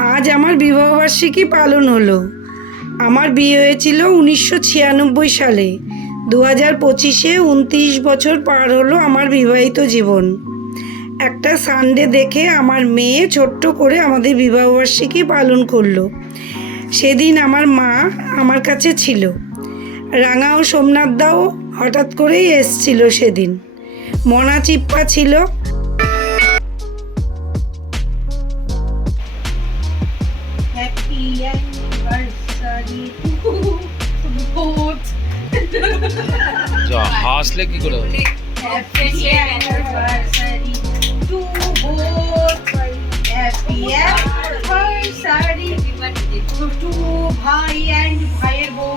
আজ আমার বিবাহবার্ষিকী পালন হলো। আমার বিয়ে হয়েছিল 1996 সালে। 2025-এ 29 বছর পার হলো আমার বিবাহিত জীবন। একটা সানডে দেখে আমার মেয়ে ছোট্ট করে আমাদের বিবাহবার্ষিকী পালন করলো। সেদিন আমার মা আমার কাছে ছিল। রাঙা ও সোমনাথ দাও হঠাৎ করেই এসছিল সেদিন। মনা চিপ্পা ছিল। Happy anniversary to both. যা হাসলে কি করে হবে? Happy anniversary to both. Happy anniversary to ভাই and ভাইয়ের বউ।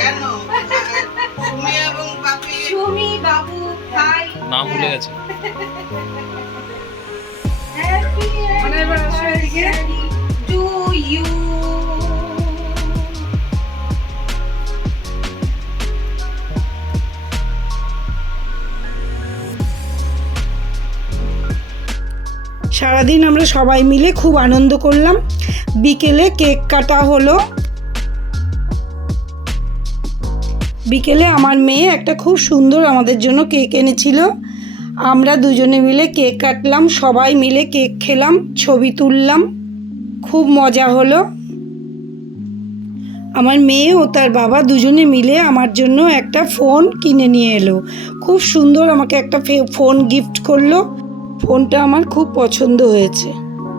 কেন? সুমি এবং বাপি সুমি বাবু ভাই। নাম ভুলে গেছে। Happy anniversary to you. সারাদিন আমরা সবাই মিলে খুব আনন্দ করলাম। বিকেলে কেক কাটা হলো। বিকেলে আমার মেয়ে একটা খুব সুন্দর আমাদের জন্য কেক এনেছিল। আমরা দুজনে মিলে কেক কাটলাম, সবাই মিলে কেক খেলাম, ছবি তুললাম, খুব মজা হলো। আমার মেয়ে ও তার বাবা দুজনে মিলে আমার জন্য একটা ফোন কিনে নিয়ে এলো। খুব সুন্দর আমাকে একটা ফোন গিফট করলো। ফোনটা আমার খুব পছন্দ হয়েছে।